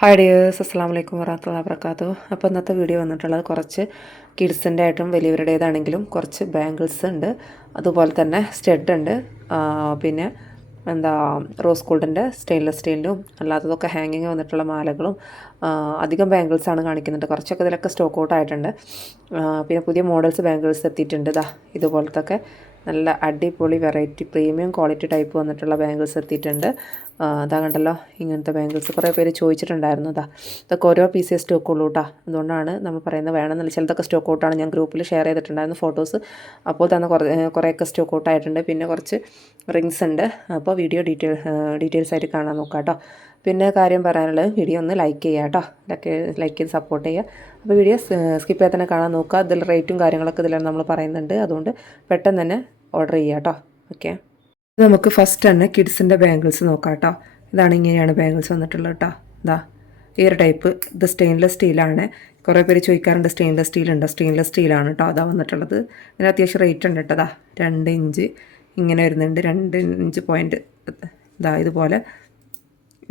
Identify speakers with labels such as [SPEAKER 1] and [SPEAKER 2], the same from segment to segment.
[SPEAKER 1] Hi dears അസ്സാം വലൈക്കും വറഹത്തുള്ള വർക്കാത്തു അപ്പോൾ ഇന്നത്തെ വീഡിയോ വന്നിട്ടുള്ളത് കുറച്ച് കിഡ്സിന്റെ ആയിട്ടും വലിയവരുടേതാണെങ്കിലും കുറച്ച് ബാംഗിൾസ് ഉണ്ട്. അതുപോലെ തന്നെ സ്റ്റെഡ് ഉണ്ട്. പിന്നെ എന്താ റോസ് ഗോൾഡിന്റെ സ്റ്റെയിൻലെസ് സ്റ്റീലിലും അല്ലാത്തതൊക്കെ ഹാങ്ങിങ് വന്നിട്ടുള്ള മാലകളും അധികം ബാംഗിൾസ് ആണ് കാണിക്കുന്നുണ്ട്. കുറച്ചൊക്കെ ഇതിലൊക്കെ സ്റ്റോക്ക് ഔട്ട് ആയിട്ടുണ്ട്. പിന്നെ പുതിയ മോഡൽസ് ബാംഗിൾസ് എത്തിയിട്ടുണ്ട്. ഇതാ ഇതുപോലത്തൊക്കെ നല്ല അടിപൊളി വെറൈറ്റി പ്രീമിയം ക്വാളിറ്റി ടൈപ്പ് വന്നിട്ടുള്ള ബാംഗിൾസ് എത്തിയിട്ടുണ്ട്. അതാ കണ്ടല്ലോ ഇങ്ങനത്തെ ബാങ്കിൾസ് കുറേ പേര് ചോദിച്ചിട്ടുണ്ടായിരുന്നു അതാ ഇതൊക്കെ ഓരോ പീസേ സ്റ്റോക്ക് ഉള്ളൂ കേട്ടോ അതുകൊണ്ടാണ് നമ്മൾ പറയുന്നത് വേണമെന്നില്ല. ചിലതൊക്കെ സ്റ്റോക്ക് ഔട്ടാണ് ഞാൻ ഗ്രൂപ്പിൽ ഷെയർ ചെയ്തിട്ടുണ്ടായിരുന്നു ഫോട്ടോസ് അപ്പോൾ തന്നെ കുറേ കുറേയൊക്കെ സ്റ്റോക്ക് ഔട്ട് ആയിട്ടുണ്ട്. പിന്നെ കുറച്ച് റിങ്സ് ഉണ്ട്. അപ്പോൾ വീഡിയോ ഡീറ്റെയിൽ ഡീറ്റെയിൽസ് ആയിട്ട് കാണാൻ നോക്കാം കേട്ടോ പിന്നെ കാര്യം പറയാനുള്ളത് വീഡിയോ ഒന്ന് ലൈക്ക് ചെയ്യുക കേട്ടോ ലൈക്ക് ലൈക്ക് ചെയ്ത് സപ്പോർട്ട് ചെയ്യുക. അപ്പോൾ വീഡിയോ സ്കിപ്പ് ചെയ്യാതെ തന്നെ കാണാൻ നോക്കുക. അതിൽ റേറ്റും കാര്യങ്ങളൊക്കെ ഇതിലാണ് നമ്മൾ പറയുന്നുണ്ട്. അതുകൊണ്ട് പെട്ടെന്ന് തന്നെ ഓർഡർ ചെയ്യുക കേട്ടോ ഓക്കെ നമുക്ക് ഫസ്റ്റ് തന്നെ കിഡ്സിന്റെ ബാംഗിൾസ് നോക്കാം കേട്ടോ ഇതാണ് ഇങ്ങനെയാണ് ബാംഗിൾസ് വന്നിട്ടുള്ളത് കേട്ടോ ഇതാ ഈ ഒരു ടൈപ്പ് ഇത് സ്റ്റെയിൻലെസ് സ്റ്റീലാണ് കുറേ പേര് ചോദിക്കാറുണ്ട് സ്റ്റെയിൻലെസ് സ്റ്റീൽ ഉണ്ട്? സ്റ്റെയിൻലെസ് സ്റ്റീലാണ് കേട്ടോ അതാ വന്നിട്ടുള്ളത്. ഇതിന് അത്യാവശ്യം റേറ്റ് ഉണ്ട് കേട്ടോ അതാ രണ്ട് ഇഞ്ച് ഇങ്ങനെ വരുന്നുണ്ട്. രണ്ട് ഇഞ്ച് പോയിന്റ് ഇതാ ഇതുപോലെ.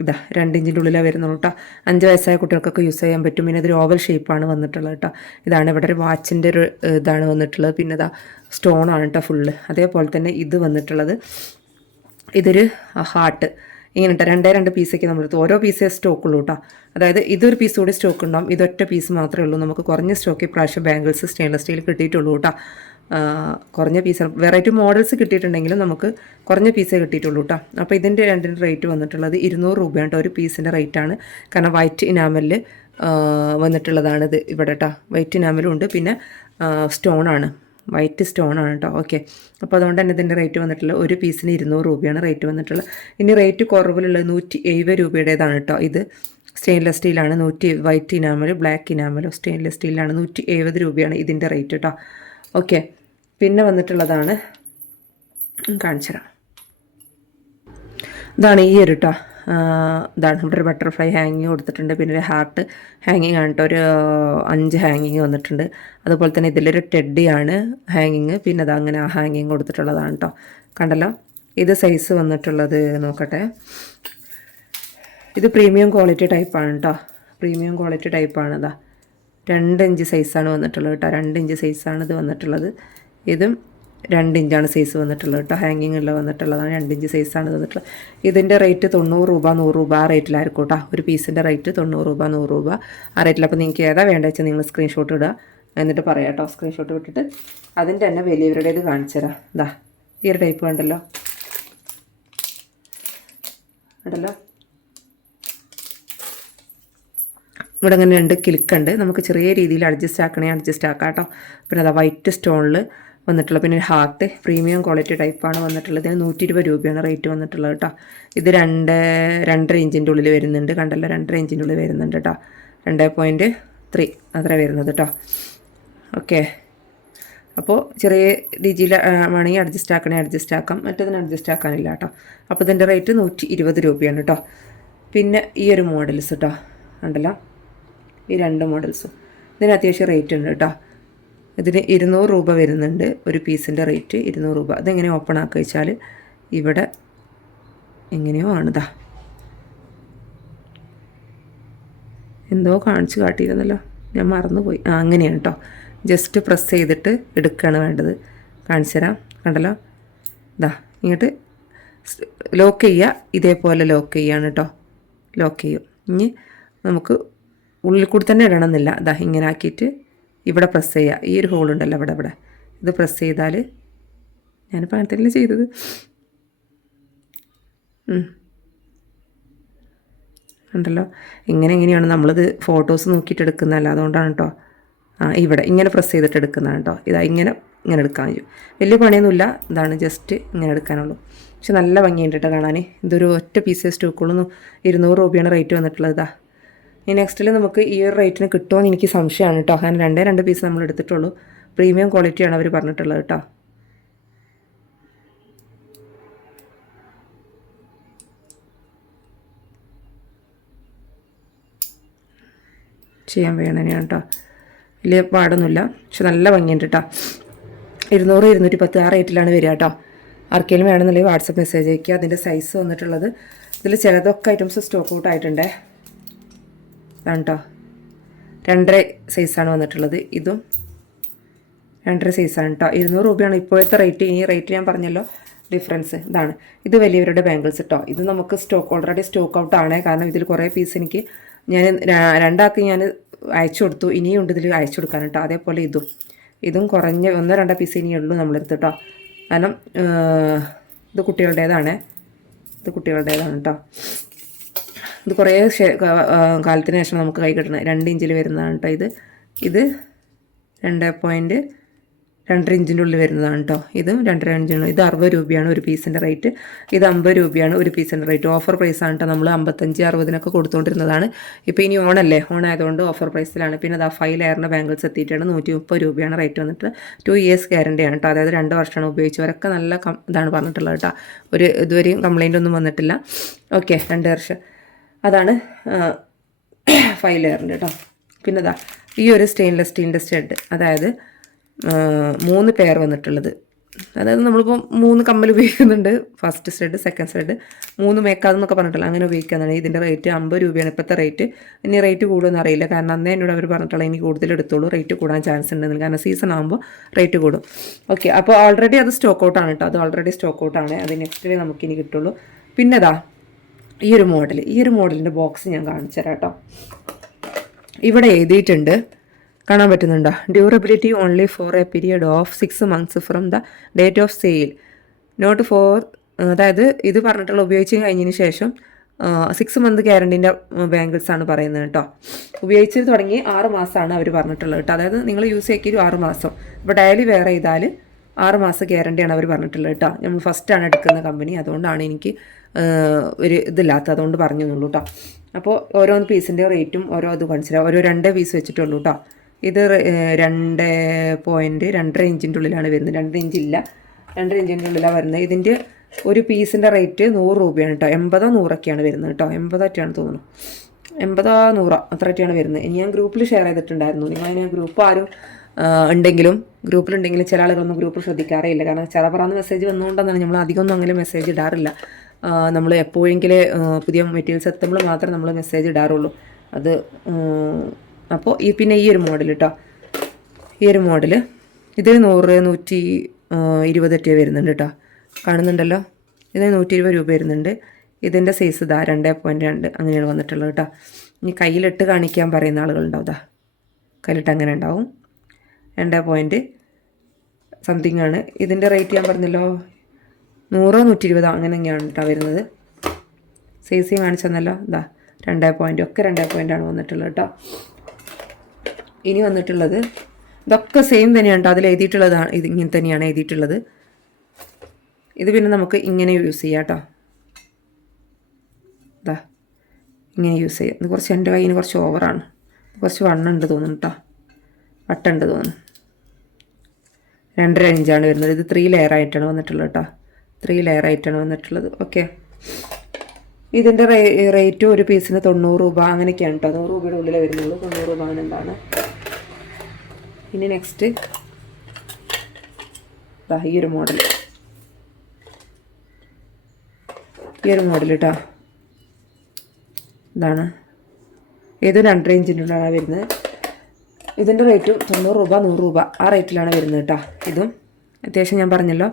[SPEAKER 1] ഇതാ രണ്ട് ഇഞ്ചിന്റെ ഉള്ളിലാണ് വരുന്നുള്ളൂ കേട്ടോ അഞ്ച് വയസ്സായ കുട്ടികൾക്കൊക്കെ യൂസ് ചെയ്യാൻ പറ്റും. പിന്നെ ഇതൊരു ഓവൽ ഷേപ്പാണ് വന്നിട്ടുള്ളത് കേട്ടോ ഇതാണ് ഇവിടെ ഒരു വാച്ചിന്റെ ഒരു ഇതാണ് വന്നിട്ടുള്ളത്. പിന്നെ ഇതാ സ്റ്റോൺ ആണ് കേട്ടോ ഫുള്ള് അതേപോലെ തന്നെ ഇത് വന്നിട്ടുള്ളത്. ഇതൊരു ഹാർട്ട് ഇങ്ങനെ കേട്ടോ രണ്ടേ രണ്ട് പീസൊക്കെ നമ്മളെടുത്ത്. ഓരോ പീസേ സ്റ്റോക്ക് ഉള്ളൂ കേട്ടോ അതായത് ഇതൊരു പീസ് കൂടി സ്റ്റോക്ക് ഉണ്ടാവും. ഇതൊറ്റ പീസ് മാത്രമേ ഉള്ളൂ. നമുക്ക് കുറഞ്ഞ സ്റ്റോക്ക് ഇപ്രാവശ്യം ബാംഗിൾസ് സ്റ്റെയിൻലെസ് സ്റ്റീൽ കിട്ടിയിട്ടുള്ളൂ കേട്ടോ കുറഞ്ഞ പീസ്. വെറൈറ്റി മോഡൽസ് കിട്ടിയിട്ടുണ്ടെങ്കിലും നമുക്ക് കുറഞ്ഞ പീസേ കിട്ടിയിട്ടുള്ളൂ കേട്ടോ അപ്പോൾ ഇതിന്റെ രണ്ടിന്റെ റേറ്റ് വന്നിട്ടുള്ളത് ഇരുന്നൂറ് രൂപയാണ് ഒരു പീസിന്റെ റേറ്റാണ്. കാരണം വൈറ്റ് ഇനാമലിൽ വന്നിട്ടുള്ളതാണ് ഇത് ഇവിടെ കേട്ടോ വൈറ്റ് ഇനാമലും ഉണ്ട്. പിന്നെ സ്റ്റോണാണ്. വൈറ്റ് സ്റ്റോൺ ആണ് കേട്ടോ ഓക്കെ. അപ്പോൾ അതുകൊണ്ട് തന്നെ ഇതിന്റെ റേറ്റ് വന്നിട്ടുള്ള ഒരു പീസിന് ഇരുന്നൂറ് രൂപയാണ് റേറ്റ് വന്നിട്ടുള്ളത്. ഇനി റേറ്റ് കുറവിലുള്ളത് നൂറ്റി എഴുപത് രൂപയുടേതാണ് കേട്ടോ ഇത്. സ്റ്റെയിൻലെസ് സ്റ്റീലാണ് നൂറ്റി വൈറ്റ് ഇനാമൽ ബ്ലാക്ക് ഇനാമലോ സ്റ്റെയിൻലെസ് സ്റ്റീലാണ് നൂറ്റി എഴുപത് രൂപയാണ് ഇതിന്റെ റേറ്റ് കേട്ടോ ഓക്കെ. പിന്നെ വന്നിട്ടുള്ളതാണ് കാണിച്ചു തരാം. ഇതാണ് ഈ ഒരു കേട്ടോ ഇതാണ് ഇവിടെ ഒരു ബട്ടർഫ്ലൈ ഹാങ്ങിങ് കൊടുത്തിട്ടുണ്ട്. പിന്നെ ഒരു ഹാർട്ട് ഹാങ്ങിങ് ആണ് കേട്ടോ ഒരു അഞ്ച് ഹാങ്ങിങ് വന്നിട്ടുണ്ട്. അതുപോലെ തന്നെ ഇതിലൊരു ടെഡിയാണ് ഹാങ്ങിങ് പിന്നെ അത് അങ്ങനെ ആ ഹാങ്ങിങ് കൊടുത്തിട്ടുള്ളതാണ് കേട്ടോ കണ്ടല്ലോ? ഇത് സൈസ് വന്നിട്ടുള്ളത് നോക്കട്ടെ. ഇത് പ്രീമിയം ക്വാളിറ്റി ടൈപ്പാണ് കേട്ടോ പ്രീമിയം ക്വാളിറ്റി ടൈപ്പാണ് ഇതാ രണ്ട് ഇഞ്ച് സൈസാണ് വന്നിട്ടുള്ളത് കേട്ടോ രണ്ട് ഇഞ്ച് സൈസാണ് ഇത് വന്നിട്ടുള്ളത്. ഇതും രണ്ട് ഇഞ്ചാണ് സൈസ് വന്നിട്ടുള്ളത് കേട്ടോ. ഹാങ്ങിങ് ഉള്ള വന്നിട്ടുള്ളതാണ് രണ്ട് ഇഞ്ച് സൈസാണ് വന്നിട്ടുള്ളത് ഇതിന്റെ റേറ്റ് തൊണ്ണൂറ് രൂപ നൂറ് രൂപ ആ റേറ്റിലായിരിക്കും കേട്ടോ. ഒരു പീസിന്റെ റേറ്റ് തൊണ്ണൂറ് രൂപ നൂറ് രൂപ ആ റേറ്റിൽ അപ്പോൾ നിങ്ങൾക്ക് ഏതാ വേണ്ട വെച്ചാൽ നിങ്ങൾ സ്ക്രീൻഷോട്ട് ഇടുക. എന്നിട്ട് പറയാം കേട്ടോ. സ്ക്രീൻഷോട്ട് വിട്ടിട്ട് അതിന്റെ തന്നെ വലിയവരുടേത് കാണിച്ചു തരാം. ഇതാ ഈ ഒരു ടൈപ്പ് കണ്ടല്ലോ. ഉണ്ടല്ലോ ഇവിടെ അങ്ങനെ രണ്ട് കിലുക്കുണ്ട് നമുക്ക് ചെറിയ രീതിയിൽ അഡ്ജസ്റ്റ് ആക്കണേ അഡ്ജസ്റ്റ് ആക്കാം കേട്ടോ. പിന്നെ അതാ വൈറ്റ് സ്റ്റോണിൽ വന്നിട്ടുള്ള പിന്നെ ഹാർട്ട് പ്രീമിയം ക്വാളിറ്റി ടൈപ്പാണ് വന്നിട്ടുള്ളത്. ഇതിന് നൂറ്റി ഇരുപത് രൂപയാണ് റേറ്റ് വന്നിട്ടുള്ളത് കേട്ടോ ഇത് രണ്ട് രണ്ടര ഇഞ്ചിന്റെ ഉള്ളിൽ വരുന്നുണ്ട്. കണ്ടല്ല രണ്ടര ഇഞ്ചിന്റെ ഉള്ളിൽ വരുന്നുണ്ട് കേട്ടോ രണ്ട് പോയിന്റ് ത്രീ അത്ര വരുന്നത് കേട്ടോ ഓക്കെ അപ്പോൾ ചെറിയ രീതിയിൽ വേണമെങ്കിൽ അഡ്ജസ്റ്റ് ആക്കണേ അഡ്ജസ്റ്റ് ആക്കാം. മറ്റേതിന് അഡ്ജസ്റ്റ് ആക്കാനില്ല കേട്ടോ അപ്പോൾ ഇതിന്റെ റേറ്റ് നൂറ്റി ഇരുപത് രൂപയാണ് കേട്ടോ പിന്നെ ഈ ഒരു മോഡൽസ് കേട്ടോ ഉണ്ടല്ലോ ഈ രണ്ട് മോഡൽസും ഇതിന് അത്യാവശ്യം റേറ്റ് ഉണ്ട് കേട്ടോ ഇതിന് ഇരുന്നൂറ് രൂപ വരുന്നുണ്ട്. ഒരു പീസിന്റെ റേറ്റ് ഇരുന്നൂറ് രൂപ. അതെങ്ങനെ ഓപ്പൺ ആക്കുക വെച്ചാൽ ഇവിടെ എങ്ങനെയോ ആണിതാ എന്തോ കാണിച്ചു കാട്ടിയിരുന്നല്ലോ. ഞാൻ മറന്നുപോയി. ആ അങ്ങനെയാണ് കേട്ടോ ജസ്റ്റ് പ്രസ് ചെയ്തിട്ട് എടുക്കുകയാണ് വേണ്ടത്. കാണിച്ചു തരാം. കണ്ടല്ലോ? ഇതാ ഇങ്ങോട്ട് ലോക്ക് ചെയ്യുക. ഇതേപോലെ ലോക്ക് ചെയ്യാണ് കേട്ടോ ലോക്ക് ചെയ്യും. ഇനി നമുക്ക് ഉള്ളിൽ കൂടി തന്നെ ഇടണമെന്നില്ല. ഇതാ ഇങ്ങനെ ആക്കിയിട്ട് ഇവിടെ പ്രസ് ചെയ്യുക ഈ ഒരു ഹോൾ ഉണ്ടല്ലോ ഇവിടെ ഇവിടെ ഇത് പ്രസ് ചെയ്താൽ ഞാനിപ്പോൾ അങ്ങനെ തന്നെ ചെയ്തത്. ഉണ്ടല്ലോ. ഇങ്ങനെ ഇങ്ങനെയാണ് നമ്മളിത് ഫോട്ടോസ് നോക്കിയിട്ട് എടുക്കുന്നതല്ല അതുകൊണ്ടാണ് കേട്ടോ ആ ഇവിടെ ഇങ്ങനെ പ്രസ് ചെയ്തിട്ട് എടുക്കുന്നതാണ് കേട്ടോ ഇതാ ഇങ്ങനെ ഇങ്ങനെ എടുക്കാൻ കഴിയും വലിയ പണിയൊന്നുമില്ല. ഇതാണ് ജസ്റ്റ് ഇങ്ങനെ എടുക്കാനുള്ളൂ. പക്ഷെ നല്ല ഭംഗിയുണ്ട് കേട്ടോ കാണാൻ. ഇതൊരു ഒറ്റ പീസ് സ്റ്റോക്കുള്ളൂ ഇരുന്നൂറ് രൂപയാണ് റേറ്റ് വന്നിട്ടുള്ളത്. ഇതാ. നെക്സ്റ്റിൽ നമുക്ക് ഈ ഒരു റേറ്റിന് കിട്ടുമോ എന്ന് എനിക്ക് സംശയമാണ് കേട്ടോ. കാരണം രണ്ടേ രണ്ട് പീസ് നമ്മൾ എടുത്തിട്ടുള്ളൂ. പ്രീമിയം ക്വാളിറ്റിയാണ് അവർ പറഞ്ഞിട്ടുള്ളത് കേട്ടോ. ചെയ്യാൻ വേണനെയാണ് കേട്ടോ. വലിയ പാടൊന്നുമില്ല. പക്ഷെ നല്ല ഭംഗിയുണ്ട് കേട്ടോ. ഇരുന്നൂറ് ഇരുന്നൂറ്റി പത്ത് ആ റേറ്റിലാണ് വരിക കേട്ടോ. ആർക്കെങ്കിലും വേണമെന്നുണ്ടെങ്കിൽ വാട്സപ്പ് മെസ്സേജ് അയക്കുക അതിന്റെ സൈസ് വന്നിട്ടുള്ളത്. ഇതിൽ ചിലതൊക്കെ ഐറ്റംസ് സ്റ്റോക്ക് ഔട്ട് ആയിട്ടുണ്ടേ കേട്ടോ രണ്ടര സൈസാണ് വന്നിട്ടുള്ളത്. ഇതും രണ്ടര സൈസാണ് കേട്ടോ ഇരുന്നൂറ് രൂപയാണ് ഇപ്പോഴത്തെ റേറ്റ് ഈ റേറ്റ് ഞാൻ പറഞ്ഞല്ലോ. ഡിഫറൻസ് ഇതാണ്. ഇത് വലിയവരുടെ ബാംഗിൾസ് കേട്ടോ ഇത് നമുക്ക് സ്റ്റോക്ക് ഓൾറെഡി സ്റ്റോക്ക് ഔട്ട് ആണ്. കാരണം ഇതിൽ കുറേ പീസ് എനിക്ക് ഞാൻ രണ്ടാക്കി ഞാൻ അയച്ചു കൊടുത്തു. ഇനിയും ഉണ്ട് ഇതിൽ അയച്ചു കൊടുക്കാൻ കേട്ടോ അതേപോലെ ഇതും. ഇതും കുറഞ്ഞ ഒന്നോ രണ്ടോ പീസ് ഇനിയേ ഉള്ളൂ നമ്മളെടുത്ത് കേട്ടോ കാരണം ഇത് കുട്ടികളുടേതാണ്. ഇത് കുട്ടികളുടേതാണ് കേട്ടോ ഇത് കുറേ കാലത്തിന് ശേഷം നമുക്ക് കൈ കിട്ടണം രണ്ട് ഇഞ്ചിൽ വരുന്നതാണ് കേട്ടോ ഇത്. ഇത് രണ്ട് പോയിന്റ് രണ്ടര ഇഞ്ചിന്റെ ഉള്ളിൽ വരുന്നതാണ് കേട്ടോ ഇതും രണ്ടര ഇഞ്ചിനുള്ള ഇത് അറുപത് രൂപയാണ് ഒരു പീസിന്റെ റേറ്റ്. ഇത് അമ്പത് രൂപയാണ് ഒരു പീസിന്റെ റേറ്റ്. ഓഫർ പ്രൈസാണ് കേട്ടോ നമ്മൾ അമ്പത്തഞ്ച് അറുപതിനൊക്കെ കൊടുത്തുകൊണ്ടിരുന്നതാണ് ഇപ്പോൾ ഇനി ഓണല്ലേ? ഓണായതുകൊണ്ട് ഓഫർ പ്രൈസിലാണ്. പിന്നെ അത് ആ ഫൈവ് ലെയറിന്റെ ബാങ്കിൾസ് എത്തിയിട്ടാണ് നൂറ്റി മുപ്പത് രൂപയാണ് റേറ്റ് വന്നിട്ട് ടു ഇയേഴ്സ് ഗ്യാരണ്ടിയാണ് കേട്ടോ അതായത് രണ്ട് വർഷമാണ് ഉപയോഗിച്ചവരൊക്കെ നല്ല ഇതാണ് പറഞ്ഞിട്ടുള്ളത് കേട്ടോ ഒരു ഇതുവരെയും കംപ്ലൈന്റ് ഒന്നും വന്നിട്ടില്ല. ഓക്കെ രണ്ട് വർഷം. അതാണ് ഫൈവ് ലെയറിന്റെ കേട്ടോ പിന്നെ ഇതാ ഈ ഒരു സ്റ്റെയിൻലെസ് സ്റ്റീലിന്റെ സ്റ്റഡ് അതായത് മൂന്ന് പെയർ വന്നിട്ടുള്ളത്. അതായത് നമ്മളിപ്പോൾ മൂന്ന് കമ്മൽ ഉപയോഗിക്കുന്നുണ്ട്. ഫസ്റ്റ് സ്റ്റെഡ് സെക്കൻഡ് സ്റ്റെഡ് മൂന്ന് മേക്കാതെന്നൊക്കെ പറഞ്ഞിട്ടില്ല അങ്ങനെ ഉപയോഗിക്കാന്നാണ്. ഇതിന്റെ റേറ്റ് അമ്പത് രൂപയാണ്. ഇപ്പോഴത്തെ റേറ്റ് ഇനി റേറ്റ് കൂടുമെന്ന് അറിയില്ല. കാരണം അന്നേ എന്നോട് അവർ പറഞ്ഞിട്ടുള്ള ഇനി കൂടുതൽ എടുത്തോളൂ. റേറ്റ് കൂടാൻ ചാൻസ് ഉണ്ടെന്ന് കാരണം സീസൺ ആകുമ്പോൾ റേറ്റ് കൂടും. ഓക്കെ അപ്പോൾ ഓൾറെഡി അത് സ്റ്റോക്ക് ഔട്ടാണ് കേട്ടോ അത് ഓൾറെഡി സ്റ്റോക്ക് ഔട്ടാണ് അത് നെക്സ്റ്റ് ഡേ നമുക്കിനി കിട്ടുള്ളൂ. പിന്നെതാ ഈ ഒരു മോഡൽ ഈ ഒരു മോഡലിന്റെ ബോക്സ് ഞാൻ കാണിച്ചു തരാം കേട്ടോ ഇവിടെ എഴുതിയിട്ടുണ്ട് കാണാൻ പറ്റുന്നുണ്ടോ? Durability only for a period of six months from the date of sale not for അതായത് ഇത് പറഞ്ഞിട്ടുള്ള ഉപയോഗിച്ച് കഴിഞ്ഞതിന് ശേഷം സിക്സ് മന്ത് ഗ്യാരണ്ടീന്റെ ബാങ്കിൾസ് ആണ് പറയുന്നത് കേട്ടോ ഉപയോഗിച്ച് തുടങ്ങി ആറ് മാസമാണ് അവർ പറഞ്ഞിട്ടുള്ളത് കേട്ടോ അതായത് നിങ്ങൾ യൂസ് ആക്കിയൊരു ആറ് മാസം. ഇപ്പോൾ ഡയലി വെയർ ചെയ്താൽ ആറ് മാസം ഗ്യാരണ്ടിയാണ് അവർ പറഞ്ഞിട്ടുള്ളത് കേട്ടോ നമ്മൾ ഫസ്റ്റാണ് എടുക്കുന്ന കമ്പനി അതുകൊണ്ടാണ് എനിക്ക് ഒരു ഇതില്ലാത്ത അതുകൊണ്ട് പറഞ്ഞു എന്നുള്ളൂ കേട്ടോ അപ്പോൾ ഓരോ പീസിന്റെ റേറ്റും ഓരോ ഇത് കൺസിഡർ ഓരോ രണ്ട് പീസ് വെച്ചിട്ടുള്ളൂ കേട്ടോ ഇത് രണ്ട് പോയിന്റ് രണ്ടര ഇഞ്ചിന്റെ ഉള്ളിലാണ് വരുന്നത്. രണ്ടര ഇഞ്ചില്ല. രണ്ടര ഇഞ്ചിന്റെ ഉള്ളിലാണ് വരുന്നത്. ഇതിന്റെ ഒരു പീസിന്റെ റേറ്റ് നൂറ് രൂപയാണ് കേട്ടോ എൺപതോ നൂറൊക്കെയാണ് വരുന്നത് കേട്ടോ എൺപതൊക്കെയാണ് തോന്നുന്നു. എൺപതോ നൂറോ അത്രയൊക്കെയാണ് വരുന്നത്. ഇനി ഞാൻ ഗ്രൂപ്പിൽ ഷെയർ ചെയ്തിട്ടുണ്ടായിരുന്നു. നിങ്ങൾ അതിന് ഗ്രൂപ്പ് ആരും ഉണ്ടെങ്കിലും ഗ്രൂപ്പിലുണ്ടെങ്കിലും ചില ആളുകളൊന്നും ഗ്രൂപ്പ് ശ്രദ്ധിക്കാറേ ഇല്ല. കാരണം ചില പറഞ്ഞ മെസ്സേജ് വന്നുകൊണ്ടാണ് നമ്മൾ അധികമൊന്നും അങ്ങനെ മെസ്സേജ് ഇടാറില്ല. നമ്മൾ എപ്പോഴെങ്കിലും പുതിയ മെറ്റീരിയൽസ് എത്തുമ്പോൾ മാത്രമേ നമ്മൾ മെസ്സേജ് ഇടാറുള്ളൂ. അത് അപ്പോൾ ഈ പിന്നെ ഈ ഒരു മോഡൽ കേട്ടോ ഈ ഒരു മോഡൽ ഇത് നൂറ് നൂറ്റി ഇരുപതൊക്കെ വരുന്നുണ്ട് കേട്ടോ കാണുന്നുണ്ടല്ലോ? ഇത് നൂറ്റി ഇരുപത് രൂപ വരുന്നുണ്ട്. ഇതിന്റെ സൈസ് ഇതാ രണ്ട് പോയിന്റ് രണ്ട് അങ്ങനെയാണ് വന്നിട്ടുള്ളത് കേട്ടോ ഇനി കയ്യിലിട്ട് കാണിക്കാൻ പറയുന്ന ആളുകളുണ്ടാവും ഇതാ കയ്യിലിട്ട് അങ്ങനെ ഉണ്ടാവും. രണ്ട് പോയിന്റ് സംതിങ് ആണ്. ഇതിന്റെ റേറ്റ് ഞാൻ പറഞ്ഞല്ലോ? നൂറോ നൂറ്റി അങ്ങനെ തന്നെയാണ് കേട്ടോ വരുന്നത്. സൈസ് കാണിച്ചു തന്നല്ലോ ഇതാ രണ്ടേ പോയിന്റ് ഒക്കെ രണ്ടേ പോയിന്റാണ് വന്നിട്ടുള്ളത് കേട്ടോ. ഇനി വന്നിട്ടുള്ളത് ഇതൊക്കെ സെയിം തന്നെയാണ് കേട്ടോ. അതിൽ എഴുതിയിട്ടുള്ളതാണ് ഇത് ഇങ്ങനെ തന്നെയാണ് എഴുതിയിട്ടുള്ളത്. ഇത് പിന്നെ നമുക്ക് ഇങ്ങനെ യൂസ് ചെയ്യാം കേട്ടോ. ഇതാ ഇങ്ങനെ യൂസ് ചെയ്യാം. ഇത് കുറച്ച് എന്റെ കയ്യിൽ കുറച്ച് ഓവറാണ് കുറച്ച് വണ്ണുണ്ട് തോന്നുന്നു കേട്ടോ. വട്ടുണ്ട് തോന്നുന്നു. രണ്ടര ഇഞ്ചാണ് വരുന്നത്. ഇത് ത്രീ ലെയർ ആയിട്ടാണ് വന്നിട്ടുള്ളത് കേട്ടോ. ത്രീ ലെയർ ആയിട്ടാണ് വന്നിട്ടുള്ളത്. ഓക്കെ ഇതിന്റെ റേറ്റ് ഒരു പീസിന് തൊണ്ണൂറ് രൂപ അങ്ങനെയൊക്കെയാണ് കേട്ടോ നൂറ് രൂപയുടെ ഉള്ളിലേ വരുന്നുള്ളൂ. തൊണ്ണൂറ് രൂപ അങ്ങനെ എന്താണ്. ഇനി നെക്സ്റ്റ് ഈ ഒരു മോഡൽ ഈ ഒരു മോഡൽ കേട്ടോ ഇതാണ്. ഏത് രണ്ട് റേഞ്ചിന്റെ ഉള്ളിലാണ് വരുന്നത്. ഇതിന്റെ റേറ്റും തൊണ്ണൂറ് രൂപ നൂറ് രൂപ ആ റേറ്റിലാണ് വരുന്നത് കേട്ടോ ഇതും. അത്യാവശ്യം ഞാൻ പറഞ്ഞല്ലോ.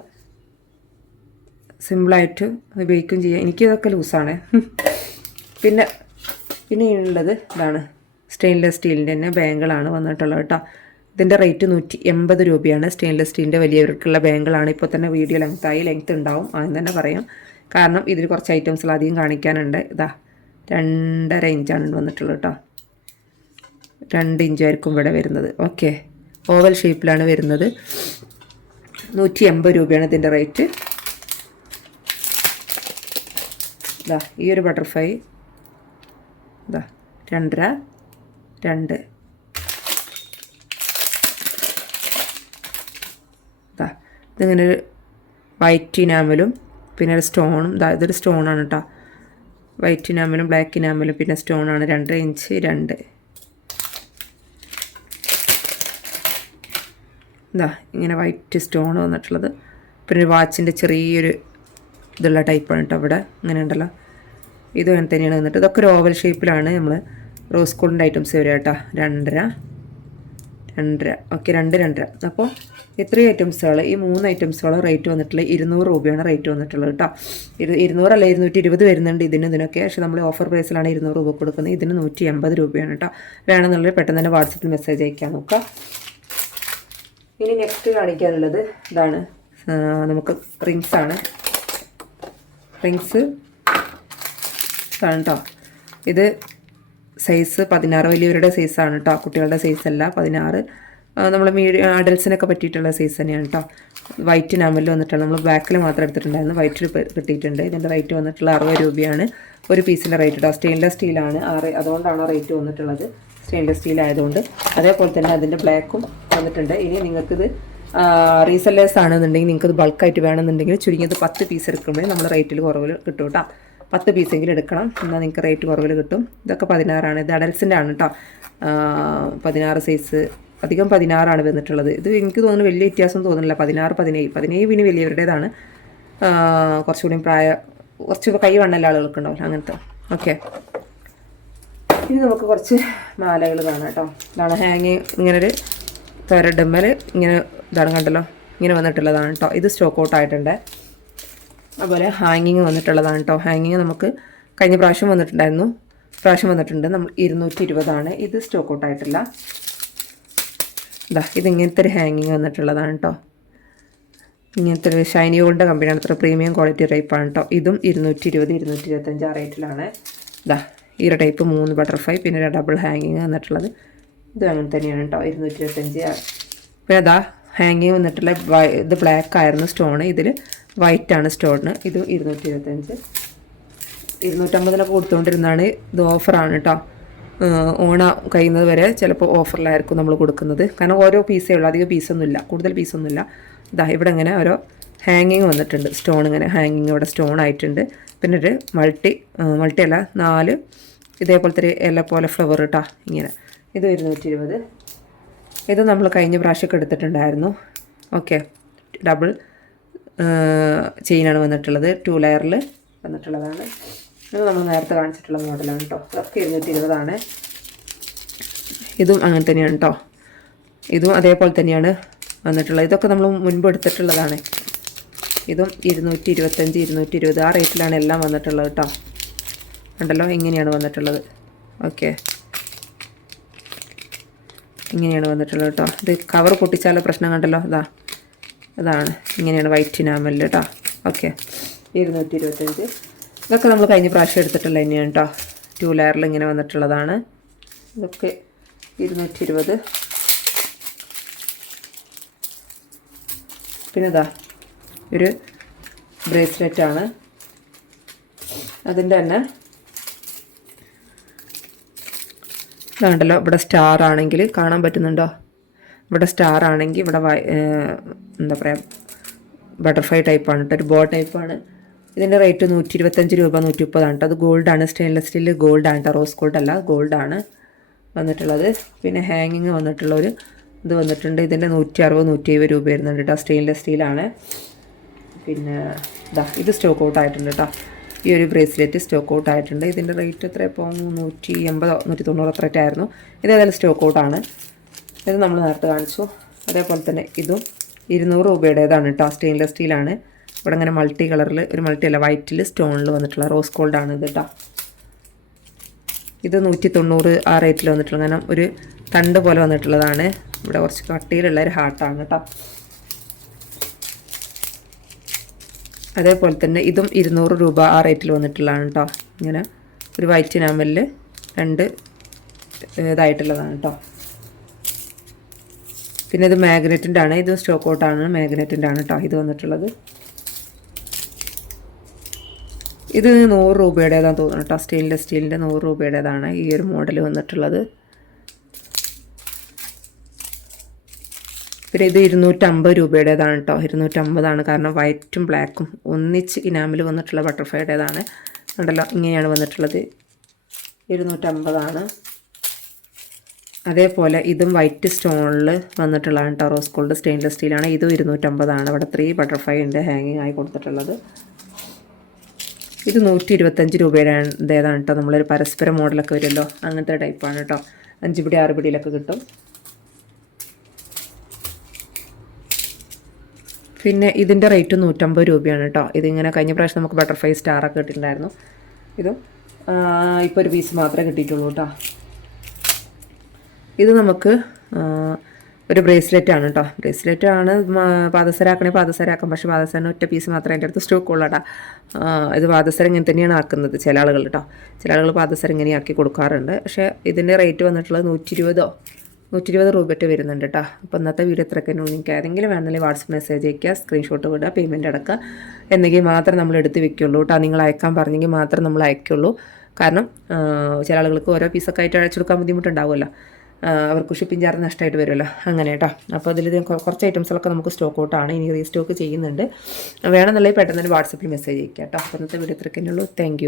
[SPEAKER 1] സിമ്പിളായിട്ട് ഉപയോഗിക്കുകയും ചെയ്യാം. എനിക്കിതൊക്കെ ലൂസാണ്. പിന്നെ പിന്നെ ഉള്ളത് ഇതാണ്. സ്റ്റെയിൻലെസ് സ്റ്റീലിന്റെ തന്നെ ബാങ്കുകളാണ് വന്നിട്ടുള്ളത് കേട്ടോ. ഇതിന്റെ റേറ്റ് നൂറ്റി എൺപത് രൂപയാണ്. സ്റ്റെയിൻലെസ് സ്റ്റീലിന്റെ വലിയവർക്കുള്ള ബാങ്കുകളാണ് ഇപ്പോൾ തന്നെ വീഡിയോ ലെങ്ത്തായി ലെങ്ത്ത് ഉണ്ടാവും ആദ്യം തന്നെ പറയാം. കാരണം ഇതിൽ കുറച്ച് ഐറ്റംസ് അധികം കാണിക്കാനുണ്ട്. ഇതാ രണ്ടര ഇഞ്ചാണ് വന്നിട്ടുള്ളത് കേട്ടോ. രണ്ട് ഇഞ്ചായിരിക്കും ഇവിടെ വരുന്നത്. ഓക്കെ. ഓവൽ ഷേപ്പിലാണ് വരുന്നത്. നൂറ്റി എൺപത് രൂപയാണ് ഇതിന്റെ റേറ്റ്. ഇതാ ഈ ഒരു ബട്ടർഫ്ലൈ ഇതാ രണ്ടര രണ്ട്. ഇതാ ഇതിങ്ങനെ ഒരു വൈറ്റ് ഇനാമലും പിന്നെ ഒരു സ്റ്റോണും ഇതാ ഇതൊരു സ്റ്റോണാണ് കേട്ടോ വൈറ്റ് ഇനാമലും ബ്ലാക്ക് ഇനാമലും പിന്നെ സ്റ്റോണാണ് രണ്ടര ഇഞ്ച് രണ്ട്. ഇതാ ഇങ്ങനെ വൈറ്റ് സ്റ്റോൺ വന്നിട്ടുള്ളത്. പിന്നെ ഒരു വാച്ചിന്റെ ചെറിയൊരു ഇതുള്ള ടൈപ്പാണ് കേട്ടോ ഇവിടെ. അങ്ങനെ ഉണ്ടല്ലോ ഇതും അങ്ങനെ തന്നെയാണ് വന്നിട്ട്. ഇതൊക്കെ ഒരു ഓവൽ ഷേപ്പിലാണ് നമ്മൾ റോസ് കോളിന്റെ ഐറ്റംസ് വരിക കേട്ടോ രണ്ടര രണ്ടര. ഓക്കെ രണ്ട് രണ്ടര. അപ്പോൾ ഇത്രയും ഐറ്റംസുകൾ ഈ മൂന്ന് ഐറ്റംസുകൾ റേറ്റ് വന്നിട്ടുള്ളത് ഇരുന്നൂറ് രൂപയാണ് റേറ്റ് വന്നിട്ടുള്ളത് കേട്ടോ ഇത് ഇരുന്നൂറല്ല ഇരുന്നൂറ്റി ഇരുപത് വരുന്നുണ്ട് ഇതിന് ഇതിനൊക്കെ. പക്ഷേ നമ്മൾ ഓഫർ പ്രൈസിലാണ് ഇരുന്നൂറ് രൂപ കൊടുക്കുന്നത്. ഇതിന് നൂറ്റി എൺപത് രൂപയാണ് കേട്ടോ വേണമെന്നുള്ളത് പെട്ടെന്ന് തന്നെ വാട്സപ്പിൽ മെസ്സേജ് അയക്കാൻ നോക്കാം. ഇനി നെക്സ്റ്റ് കാണിക്കാനുള്ളത് ഇതാണ് നമുക്ക് റിങ്സ് ആണ്. റിങ്സ് ഇതാണ് കേട്ടോ ഇത് സൈസ് പതിനാറ്. വലിയവരുടെ സൈസാണ് കേട്ടോ കുട്ടികളുടെ സൈസല്ല പതിനാറ്. നമ്മൾ മീഡിയ അഡൽസിനൊക്കെ പറ്റിയിട്ടുള്ള സൈസ് തന്നെയാണ് കേട്ടോ വൈറ്റ് നാമലിൽ വന്നിട്ടാണ്. നമ്മൾ ബ്ലാക്കിൽ മാത്രം എടുത്തിട്ടുണ്ടായിരുന്നു. വൈറ്റിൽ കിട്ടിയിട്ടുണ്ട്. ഇതിന്റെ റേറ്റ് വന്നിട്ടുള്ള അറുപത് രൂപയാണ്. ഒരു പീസിന്റെ റേറ്റ് കേട്ടോ സ്റ്റെയിൻലെസ് സ്റ്റീലാണ് ആ അതുകൊണ്ടാണ് റേറ്റ് വന്നിട്ടുള്ളത്. സ്റ്റെയിൻലെസ് സ്റ്റീൽ ആയതുകൊണ്ട്. അതേപോലെ തന്നെ അതിന്റെ ബ്ലാക്കും വന്നിട്ടുണ്ട്. ഇനി നിങ്ങൾക്കിത് റീസെല്ലേഴ്സ് ആണെന്നുണ്ടെങ്കിൽ നിങ്ങൾക്ക് ബൾക്കായിട്ട് വേണമെന്നുണ്ടെങ്കിൽ ചുരുങ്ങിയത് പത്ത് പീസ് എടുക്കുമ്പോൾ നമ്മൾ റേറ്റിൽ കുറവിൽ കിട്ടും കേട്ടോ. പത്ത് പീസെങ്കിലും എടുക്കണം. എന്നാൽ നിങ്ങൾക്ക് റേറ്റ് കുറവിൽ കിട്ടും. ഇതൊക്കെ പതിനാറാണ്. ഇത് അഡൽസിന്റെ ആണ് കേട്ടോ. പതിനാറ് സൈസ് അധികം പതിനാറാണ് വന്നിട്ടുള്ളത്. ഇത് എനിക്ക് തോന്നുന്നു വലിയ വ്യത്യാസം തോന്നുന്നില്ല. പതിനാറ് പതിനേഴ്. പതിനേഴ് പിന്നെ വലിയവരുടേതാണ് കുറച്ചുകൂടി പ്രായ കുറച്ച് കൈ വണ്ണല്ല ആളുകൾക്ക് ഉണ്ടാവില്ല അങ്ങനത്തെ. ഓക്കെ ഇനി നമുക്ക് കുറച്ച് മാലകൾ കാണാം കേട്ടോ. ഇതാണ് ഹാങ് ഇങ്ങനൊരു ഒരു തൊരടുമ്മൽ ഇങ്ങനെ ഇതാണ് കണ്ടല്ലോ? ഇങ്ങനെ വന്നിട്ടുള്ളതാണ് കേട്ടോ ഇത് സ്റ്റോക്ക് ഔട്ട് ആയിട്ടുണ്ട്. അതുപോലെ ഹാങ്ങിങ് വന്നിട്ടുള്ളതാണ് കേട്ടോ ഹാങ്ങിങ് നമുക്ക് കഴിഞ്ഞ പ്രാവശ്യം വന്നിട്ടുണ്ടായിരുന്നു. പ്രാവശ്യം വന്നിട്ടുണ്ട്. നമ്മൾ ഇരുന്നൂറ്റി ഇരുപതാണ് ഇത് സ്റ്റോക്ക് ഔട്ട് ആയിട്ടില്ല. ഇതാ ഇതിങ്ങനത്തെ ഒരു ഹാങ്ങിങ് വന്നിട്ടുള്ളതാണ് കേട്ടോ ഇങ്ങനത്തെ ഒരു ഷൈനി ഗോൾഡിന്റെ കമ്പനിയാണ് അത്ര പ്രീമിയം ക്വാളിറ്റി ടൈപ്പാണ് കേട്ടോ ഇതും ഇരുന്നൂറ്റി ഇരുപത് ഇരുന്നൂറ്റി ഇരുപത്തഞ്ച് ആ റേറ്റിലാണ്. ഇതാ ഈ ഒരു ടൈപ്പ് മൂന്ന് ബട്ടർഫ്ലൈ പിന്നെ ഒരു ഡബിൾ ഹാങ്ങിങ് വന്നിട്ടുള്ളത്. ഇതും അങ്ങനെ തന്നെയാണ് കേട്ടോ ഇരുന്നൂറ്റി ഇരുപത്തഞ്ച് പിന്നെ അതാ ഹാങ്ങിങ് വന്നിട്ടുള്ള ഇത് ബ്ലാക്ക് ആയിരുന്നു സ്റ്റോൺ ഇതിൽ വൈറ്റ് ആണ് സ്റ്റോണിന് ഇത് ഇരുന്നൂറ്റി ഇരുപത്തഞ്ച് ഇരുന്നൂറ്റമ്പതിനൊക്കെ കൊടുത്തുകൊണ്ടിരുന്നാണ് ഇത് ഓഫറാണ് കേട്ടോ ഓണ കഴിയുന്നത് വരെ ചിലപ്പോൾ ഓഫറിലായിരിക്കും നമ്മൾ കൊടുക്കുന്നത്. കാരണം ഓരോ പീസേ ഉള്ളൂ. അധികം പീസൊന്നുമില്ല കൂടുതൽ പീസൊന്നുമില്ല ഇതാ ഇവിടെ ഇങ്ങനെ ഓരോ ഹാങ്ങിങ് വന്നിട്ടുണ്ട്. സ്റ്റോൺ ഇങ്ങനെ ഹാങ്ങിങ് ഇവിടെ സ്റ്റോൺ ആയിട്ടുണ്ട്. പിന്നെ ഒരു മൾട്ടി മൾട്ടി അല്ല നാല്. ഇതേപോലത്തെ ഒരു ഇല പോലെ ഫ്ലവർ കേട്ടോ ഇങ്ങനെ. ഇത് ഇരുന്നൂറ്റി ഇരുപത് ഇത് നമ്മൾ കഴിഞ്ഞ പ്രാവശ്യമൊക്കെ എടുത്തിട്ടുണ്ടായിരുന്നു. ഓക്കെ ഡബിൾ ചെയിനാണ് വന്നിട്ടുള്ളത്. ടു ലെയറിൽ വന്നിട്ടുള്ളതാണ്. ഇത് നമ്മൾ നേരത്തെ കാണിച്ചിട്ടുള്ള മോഡലാണ് കേട്ടോ ഇതൊക്കെ ഇരുന്നൂറ്റി ഇരുപതാണ് ഇതും അങ്ങനെ തന്നെയാണ് കേട്ടോ ഇതും അതേപോലെ തന്നെയാണ് വന്നിട്ടുള്ളത്. ഇതൊക്കെ നമ്മൾ മുൻപ് എടുത്തിട്ടുള്ളതാണ്. ഇതും ഇരുന്നൂറ്റി ഇരുപത്തഞ്ച് ഇരുന്നൂറ്റി ഇരുപത് ആ റേറ്റിലാണ് എല്ലാം വന്നിട്ടുള്ളത് കേട്ടോ ഉണ്ടല്ലോ? ഇങ്ങനെയാണ് വന്നിട്ടുള്ളത്. ഓക്കെ ഇങ്ങനെയാണ് വന്നിട്ടുള്ളത് കേട്ടോ. ഇത് കവർ പൊട്ടിച്ചാലോ പ്രശ്നം കണ്ടല്ലോ. ഇതാ. ഇതാണ്. ഇങ്ങനെയാണ് വൈറ്റ് ഇനാമലിൽ കേട്ടോ ഓക്കെ ഇരുന്നൂറ്റി ഇരുപത്തഞ്ച് ഇതൊക്കെ നമ്മൾ കഴിഞ്ഞ പ്രാവശ്യം എടുത്തിട്ടുള്ള തന്നെയാണ് കേട്ടോ ടു ലെയറിൽ ഇങ്ങനെ വന്നിട്ടുള്ളതാണ്. ഇതൊക്കെ ഇരുന്നൂറ്റി ഇരുപത് പിന്നെ ഇതാ. ഒരു ബ്രേസ്ലെറ്റാണ് അതിന്റെ തന്നെ ഇതാണ്ടല്ലോ ഇവിടെ സ്റ്റാർ ആണെങ്കിൽ കാണാൻ പറ്റുന്നുണ്ടോ? ഇവിടെ സ്റ്റാർ ആണെങ്കിൽ ഇവിടെ എന്താ പറയുക ബട്ടർഫ്ലൈ ടൈപ്പാണ് കേട്ടോ ഒരു ബോ ആണ്. ഇതിന്റെ റേറ്റ് നൂറ്റി ഇരുപത്തഞ്ച് രൂപ നൂറ്റി മുപ്പതാണ് കേട്ടോ അത് ഗോൾഡാണ് സ്റ്റെയിൻലെസ് സ്റ്റീൽ ഗോൾഡാണ് കേട്ടോ റോസ് ഗോൾഡ് അല്ല ഗോൾഡാണ് വന്നിട്ടുള്ളത്. പിന്നെ ഹാങ്ങിങ് വന്നിട്ടുള്ള ഒരു ഇത് വന്നിട്ടുണ്ട്. ഇതിന്റെ നൂറ്റി അറുപത് നൂറ്റി എഴുപത് രൂപ വരുന്നുണ്ട് കേട്ടോ സ്റ്റെയിൻലെസ് സ്റ്റീലാണ് പിന്നെ ഇതാ ഇത് സ്റ്റോക്ക് ഔട്ട് ആയിട്ടുണ്ട് കേട്ടോ ഈ ഒരു ബ്രേസ്ലെറ്റ് സ്റ്റോക്ക് ഔട്ട് ആയിട്ടുണ്ട്. ഇതിന്റെ റേറ്റ് എത്ര? ഇപ്പോൾ നൂറ്റി എൺപതോ നൂറ്റി തൊണ്ണൂറ് അത്രയൊക്കെ ആയിരുന്നു. ഇത് ഏതായാലും സ്റ്റോക്ക് ആണ്. ഇത് നമ്മൾ നേരത്തെ കാണിച്ചു. അതേപോലെ തന്നെ ഇതും ഇരുന്നൂറ് രൂപയുടേതാണ് കേട്ടോ സ്റ്റെയിൻലെസ് സ്റ്റീലാണ് ഇവിടെ അങ്ങനെ മൾട്ടി കളറിൽ ഒരു മൾട്ടി അല്ല വൈറ്റിൽ സ്റ്റോണിൽ വന്നിട്ടുള്ള റോസ് ഗോൾഡ് ആണ് ഇത് കേട്ടോ ഇത് നൂറ്റി തൊണ്ണൂറ് ആ റേറ്റിൽ വന്നിട്ടുള്ള കാരണം ഒരു തണ്ട് പോലെ വന്നിട്ടുള്ളതാണ്. ഇവിടെ കുറച്ച് കട്ടിയിലുള്ള ഒരു ഹാർട്ടാണ് കേട്ടോ അതേപോലെ തന്നെ ഇതും ഇരുന്നൂറ് രൂപ ആ റേറ്റിൽ വന്നിട്ടുള്ളതാണ് കേട്ടോ. ഇങ്ങനെ ഒരു വൈറ്റ് നാമലിൽ രണ്ട് ഇതായിട്ടുള്ളതാണ് കേട്ടോ. പിന്നെ ഇത് മാഗ്നറ്റിന്റെ ആണ്. ഇത് സ്റ്റോക്ക് ഔട്ടാണ് മാഗ്നറ്റിന്റെ ആണ് കേട്ടോ ഇത് വന്നിട്ടുള്ളത്. ഇത് നൂറ് രൂപയുടേതാണെന്ന് തോന്നുന്നു കേട്ടോ. സ്റ്റെയിൻലെസ് സ്റ്റീലിന്റെ നൂറ് രൂപയുടേതാണ് ഈ ഒരു മോഡൽ വന്നിട്ടുള്ളത്. പിന്നെ ഇത് ഇരുന്നൂറ്റമ്പത് രൂപയുടേതാണ് കേട്ടോ ഇരുന്നൂറ്റമ്പതാണ്. കാരണം വൈറ്റും ബ്ലാക്കും ഒന്നിച്ച് ഇനാമിൽ വന്നിട്ടുള്ള ബട്ടർഫ്ലൈയുടേതാണ്. ഉണ്ടല്ലോ ഇങ്ങനെയാണ് വന്നിട്ടുള്ളത്. ഇരുന്നൂറ്റമ്പതാണ്. അതേപോലെ ഇതും വൈറ്റ് സ്റ്റോണിൽ വന്നിട്ടുള്ളതാണ് കേട്ടോ റോസ് ഗോൾഡ് സ്റ്റെയിൻലെസ് സ്റ്റീലാണ്. ഇതും ഇരുന്നൂറ്റമ്പതാണ്. ഇവിടെ ത്രീ ബട്ടർഫ്ലൈ ഉണ്ട് ഹാങ്ങിങ് ആയി കൊടുത്തിട്ടുള്ളത്. ഇത് നൂറ്റി ഇരുപത്തഞ്ച് രൂപയുടേതാണ് കേട്ടോ നമ്മളൊരു പരസ്പര മോഡലൊക്കെ വരുമല്ലോ. അങ്ങനത്തെ ടൈപ്പാണ് കേട്ടോ അഞ്ച് പിടി ആറ് പിടിയിലൊക്കെ കിട്ടും. പിന്നെ ഇതിന്റെ റേറ്റ് നൂറ്റമ്പത് രൂപയാണ് കേട്ടോ ഇതിങ്ങനെ കഴിഞ്ഞ പ്രാവശ്യം നമുക്ക് ബട്ടർഫ്ലൈ സ്റ്റാറൊക്കെ കിട്ടിയിട്ടുണ്ടായിരുന്നു. ഇതും ഇപ്പോൾ ഒരു പീസ് മാത്രമേ കിട്ടിയിട്ടുള്ളൂ കേട്ടോ ഇത് നമുക്ക് ഒരു ബ്രേസ്ലെറ്റ് ആണ് കേട്ടോ ബ്രേസ്ലെറ്റ് ആണ് പാദസരാക്കണേ പാദസരാക്കാം പക്ഷേ പാദസരം ഒറ്റ പീസ് മാത്രമേ എന്റെ അടുത്ത് സ്റ്റോക്ക് ഉള്ളൂ കേട്ടോ ഇത് പാദസരം ഇങ്ങനെ തന്നെയാണ് ആക്കുന്നത് ചില ആളുകൾ കേട്ടോ ചില ആളുകൾ പാദസരം ഇങ്ങനെ ആക്കി കൊടുക്കാറുണ്ട്. പക്ഷേ ഇതിന്റെ റേറ്റ് വന്നിട്ടുള്ളത് നൂറ്റി ഇരുപതോ നൂറ്റി ഇരുപത് രൂപയ്ക്ക് വരുന്നുണ്ട് കേട്ടോ. അപ്പോൾ ഇന്നത്തെ വീഡിയോ ഇത്രയ്ക്ക് തന്നെ നിങ്ങൾക്ക് ഏതെങ്കിലും വേണമെങ്കിൽ വാട്സപ്പ് മെസ്സേജ് അയക്കുക സ്ക്രീൻഷോട്ട് വിടുക പേയ്മെന്റ് അടക്കുക എന്നെങ്കിൽ മാത്രം നമ്മൾ എടുത്ത് വെക്കുള്ളൂ കേട്ടോ. നിങ്ങൾ അയക്കാൻ പറഞ്ഞെങ്കിൽ മാത്രം നമ്മൾ അയക്കുള്ളൂ. കാരണം ചില ആളുകൾക്ക് ഓരോ പീസൊക്കെ ആയിട്ട് അയച്ചു കൊടുക്കാൻ ബുദ്ധിമുട്ടുണ്ടാവുമല്ലോ. അവർക്ക് ഷിപ്പിംഗ് ചാർജ് നഷ്ടമായിട്ട് വരുമല്ലോ. അങ്ങനെ കേട്ടോ. അപ്പോൾ അതിൽ കുറച്ച് ഐറ്റംസുകളൊക്കെ നമുക്ക് സ്റ്റോക്ക് ഔട്ടാണ് ഇനി റീസ്റ്റോക്ക് ചെയ്യുന്നുണ്ട്. വേണമെന്നുണ്ടെങ്കിൽ പെട്ടെന്ന് തന്നെ വാട്സപ്പിൽ മെസ്സേജ് അയക്കുക കേട്ടോ. അപ്പോൾ ഇന്നത്തെ വീഡിയോ ഇത്രയൊക്കെ ഉള്ളൂ. താങ്ക്